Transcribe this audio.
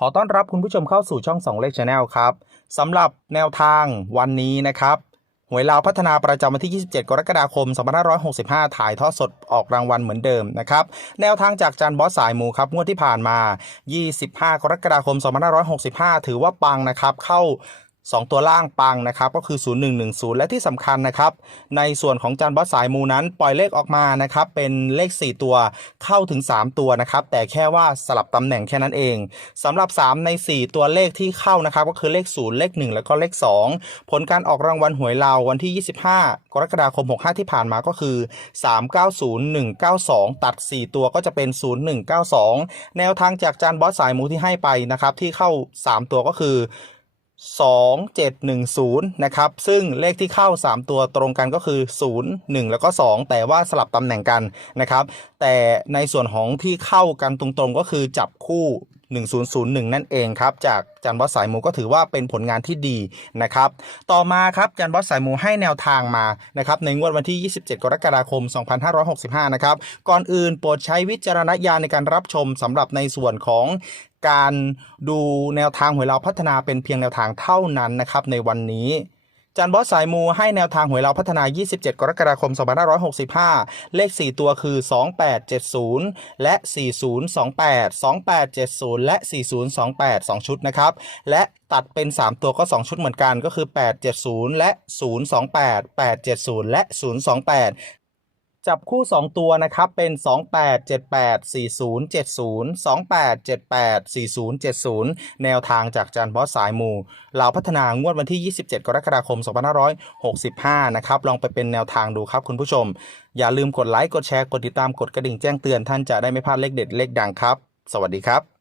ขอต้อนรับคุณผู้ชมเข้าสู่ช่องสองเลขชาแนลครับสำหรับแนวทางวันนี้นะครับหวยลาวพัฒนาประจำวันที่ 27 กรกฎาคม 2565 ถ่ายทอดสดออกรางวัลเหมือนเดิมนะครับ แนวทางจากจันบอสสายมูครับงวดที่ผ่านมา 25 กรกฎาคม 2565 ถือว่าปังนะครับ เข้า 2 ตัวล่างปังนะครับก็คือ 0110 และที่สำคัญนะครับ ในส่วนของจานบอสสายมูนั้นปล่อยเลขออกมานะครับเป็นเลข 4 ตัวเข้าถึง 3 ตัวนะครับแต่แค่ว่าสลับตำแหน่งแค่นั้นเองสำหรับ 3 ใน 4 ตัวเลขที่เข้านะครับก็คือเลข 0 เลข 1 แล้วก็เลข 2 ผลการออกรางวัลหวยลาววันที่ 25 กรกฎาคม 65 ที่ผ่านมาก็คือ 390192 ตัด 4 ตัวก็จะเป็น 0192 แนวทางจากจานบอสสายมูที่ให้ไปนะครับที่เข้า 3 ตัวก็คือ 2710 นะครับ ซึ่งเลขที่เข้า 3 ตัวตรงกันก็คือ 0 1 แล้วก็ 2 แต่ว่าสลับตำแหน่งกันนะครับ แต่ในส่วนของที่เข้ากันตรงๆก็คือจับคู่ 1001 นั่นเองครับ จากจันบอสสายมูก็ถือว่าเป็นผลงานที่ดีนะครับ ต่อมาครับจันบอสสายมูให้แนวทางมานะครับในงวดวันที่ 27 กรกฎาคม 2565 นะครับ ก่อนอื่นโปรดใช้วิจารณญาณในการรับชมสำหรับในส่วนของการดูแนวทางหวยเราพัฒนาเป็นเพียงแนวทางเท่านั้นนะครับในวันนี้ จันบอสสายมูให้แนวทางหวยเราพัฒนา 27 กรกฎาคม 2565 เลข 4 ตัวคือ 2870 และ 4028 2870 และ 4028 2 ชุดนะครับ และตัดเป็น 3 ตัวก็ 2 ชุดเหมือนกันก็คือ 870 และ 028 870 และ 028 จับคู่ 2 ตัวนะครับเป็น 2878 4070 2878 4070 แนวทางจากจานบอสสายมูลาพัฒนางวดวันที่ 27 กรกฎาคม 2565 นะครับลองไปเป็นแนวทางดูครับคุณผู้ชม อย่าลืมกดไลค์กดแชร์กดติดตามกดกระดิ่งแจ้งเตือนท่านจะได้ไม่พลาดเลขเด็ดเลขดังครับ สวัสดีครับ